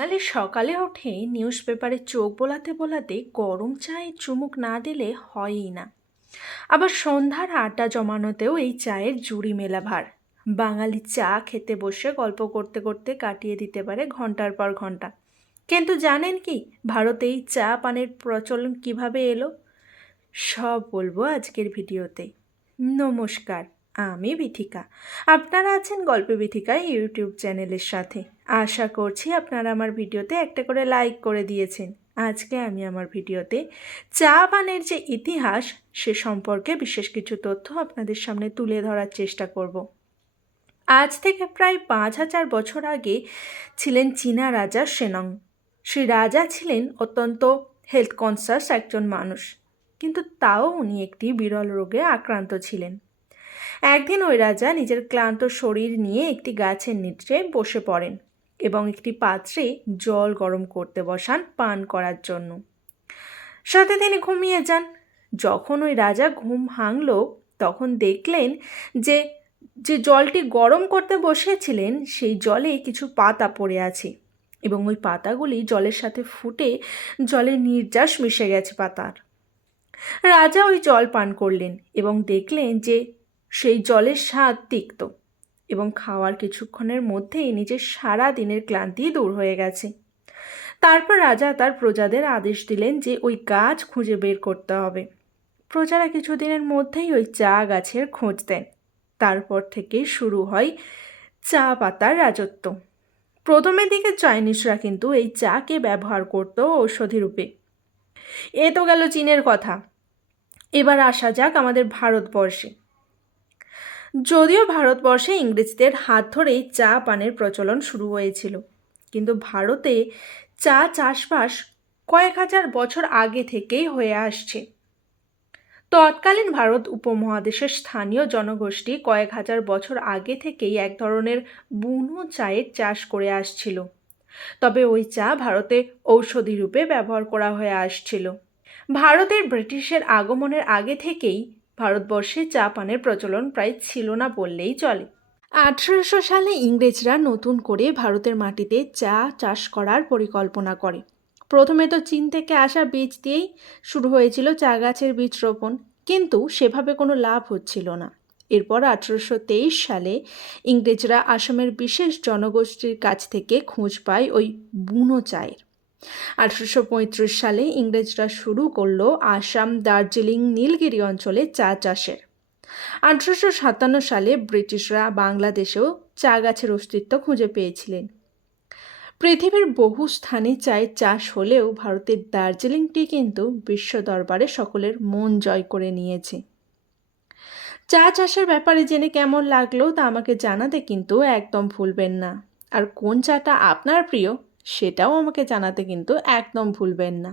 বাঙালি সকালে উঠে নিউজ পেপারে চোখ বোলাতে বোলাতে গরম চায়ে চুমুক না দিলে হয়ই না। আবার সন্ধ্যার আড্ডা জমানোতেও এই চায়ের জুড়ি মেলা ভার। বাঙালি চা খেতে বসে গল্প করতে করতে কাটিয়ে দিতে পারে ঘণ্টার পর ঘণ্টা। কিন্তু জানেন কি, ভারতে এই চা পানের প্রচলন কীভাবে এলো? সব বলব আজকের ভিডিওতে। নমস্কার। আমি বিথিকা। আপনারা আছেন গল্প বিথিকা ইউটিউব চ্যানেলের সাথে। আশা করছি আপনারা আমার ভিডিওতে একটা করে লাইক করে দিয়েছেন। আজকে আমি আমার ভিডিওতে চা পানের যে ইতিহাস, সে সম্পর্কে বিশেষ কিছু তথ্য আপনাদের সামনে তুলে ধরার চেষ্টা করব। আজ থেকে প্রায় পাঁচ হাজার বছর আগে ছিলেন চীনা রাজা সেনং সেই রাজা ছিলেন অত্যন্ত হেলথ কনসাস একজন মানুষ। কিন্তু তাও উনি একটি বিরল রোগে আক্রান্ত ছিলেন। একদিন ওই রাজা নিজের ক্লান্ত শরীর নিয়ে একটি গাছের নিচে বসে পড়েন এবং একটি পাত্রে জল গরম করতে বসান পান করার জন্য। সাথে তিনি ঘুমিয়ে যান। যখন ওই রাজা ঘুম ভাঙল, তখন দেখলেন যে যে জলটি গরম করতে বসেছিলেন, সেই জলে কিছু পাতা পড়ে আছে এবং ওই পাতাগুলি জলের সাথে ফুটে জলে নির্যাস মিশে গেছে পাতার। রাজা ওই জল পান করলেন এবং দেখলেন যে সেই জলের স্বাদ তিক্ত এবং খাওয়ার কিছুক্ষণের মধ্যেই নিজের সারা দিনের ক্লান্তি দূর হয়ে গেছে। তারপর রাজা তার প্রজাদের আদেশ দিলেন যে ওই গাছ খুঁজে বের করতে হবে। প্রজারা কিছুদিনের মধ্যেই ওই চা গাছের খোঁজ দেন। তারপর থেকে শুরু হয় চা পাতার রাজত্ব। প্রথমের দিকে চাইনিজরা কিন্তু এই চাকে ব্যবহার করত ঔষধি রূপে। এ তো গেল চীনের কথা। এবার আসা যাক আমাদের ভারতবর্ষে। যদিও ভারতবর্ষে ইংরেজদের হাত ধরেই চা পানের প্রচলন শুরু হয়েছিল, কিন্তু ভারতে চা চাষবাস কয়েক হাজার বছর আগে থেকেই হয়ে আসছে। তৎকালীন ভারত উপমহাদেশের স্থানীয় জনগোষ্ঠী কয়েক হাজার বছর আগে থেকেই এক ধরনের বুনো চায়ের চাষ করে আসছিল। তবে ওই চা ভারতে ঔষধি রূপে ব্যবহার করা হয়ে আসছিল। ভারতের ব্রিটিশের আগমনের আগে থেকেই ভারতবর্ষে চা পানের প্রচলন প্রায় ছিল না বললেই চলে। আঠেরোশো সালে ইংরেজরা নতুন করে ভারতের মাটিতে চা চাষ করার পরিকল্পনা করে। প্রথমে তো চীন থেকে আসা বীজ দিয়েই শুরু হয়েছিল চা গাছের বীজ রোপণ, কিন্তু সেভাবে কোনো লাভ হচ্ছিল না। এরপর আঠেরোশো তেইশ সালে ইংরেজরা আসামের বিশেষ জনগোষ্ঠীর কাছ থেকে খোঁজ পায় ওই বুনো চায়ের। আঠারোশো পঁয়ত্রিশ সালে ইংরেজরা শুরু করল আসাম, দার্জিলিং, নীলগিরি অঞ্চলে চা চাষের। আঠারোশো সাতান্ন সালে ব্রিটিশরা বাংলাদেশেও চা গাছের অস্তিত্ব খুঁজে পেয়েছিলেন। পৃথিবীর বহু স্থানে চায়ের চাষ হলেও ভারতের দার্জিলিংটি কিন্তু বিশ্ব দরবারে সকলের মন জয় করে নিয়েছে। চা চাষের ব্যাপারে জেনে কেমন লাগল তা আমাকে জানাতে কিন্তু একদম ভুলবেন না। আর কোন চাটা আপনার প্রিয়? সেটাও আমাকে জানাতে কিন্তু একদম ভুলবেন না।